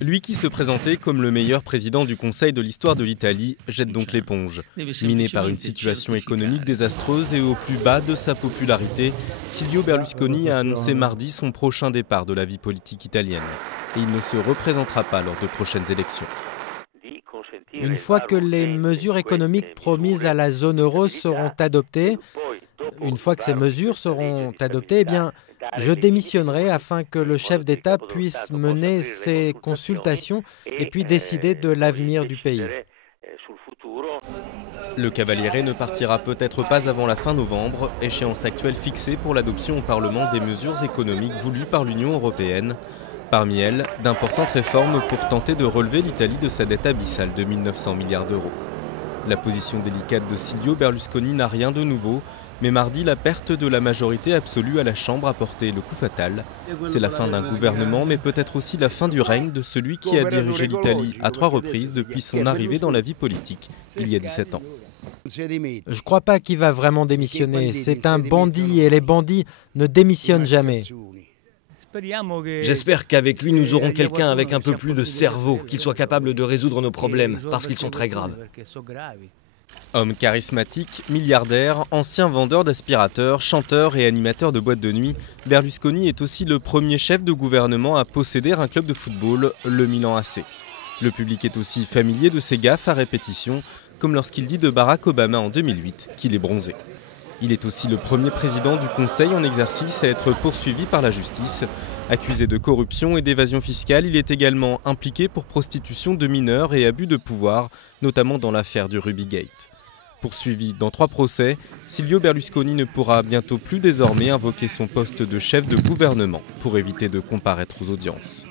Lui qui se présentait comme le meilleur président du Conseil de l'histoire de l'Italie jette donc l'éponge. Miné par une situation économique désastreuse et au plus bas de sa popularité, Silvio Berlusconi a annoncé mardi son prochain départ de la vie politique italienne. Et il ne se représentera pas lors de prochaines élections. Une fois que les mesures économiques promises à la zone euro seront adoptées, une fois que ces mesures seront adoptées, eh bien, je démissionnerai afin que le chef d'État puisse mener ses consultations et puis décider de l'avenir du pays. Le Cavaliere ne partira peut-être pas avant la fin novembre, échéance actuelle fixée pour l'adoption au Parlement des mesures économiques voulues par l'Union européenne. Parmi elles, d'importantes réformes pour tenter de relever l'Italie de sa dette abyssale de 1 900 milliards d'euros. La position délicate de Silvio Berlusconi n'a rien de nouveau, mais mardi, la perte de la majorité absolue à la Chambre a porté le coup fatal. C'est la fin d'un gouvernement, mais peut-être aussi la fin du règne de celui qui a dirigé l'Italie à 3 reprises depuis son arrivée dans la vie politique, il y a 17 ans. Je ne crois pas qu'il va vraiment démissionner. C'est un bandit et les bandits ne démissionnent jamais. J'espère qu'avec lui, nous aurons quelqu'un avec un peu plus de cerveau, qui soit capable de résoudre nos problèmes, parce qu'ils sont très graves. Homme charismatique, milliardaire, ancien vendeur d'aspirateurs, chanteur et animateur de boîtes de nuit, Berlusconi est aussi le premier chef de gouvernement à posséder un club de football, le Milan AC. Le public est aussi familier de ses gaffes à répétition, comme lorsqu'il dit de Barack Obama en 2008 qu'il est bronzé. Il est aussi le premier président du Conseil en exercice à être poursuivi par la justice. Accusé de corruption et d'évasion fiscale, il est également impliqué pour prostitution de mineurs et abus de pouvoir, notamment dans l'affaire du Rubygate. Poursuivi dans 3 procès, Silvio Berlusconi ne pourra bientôt plus désormais invoquer son poste de chef de gouvernement pour éviter de comparaître aux audiences.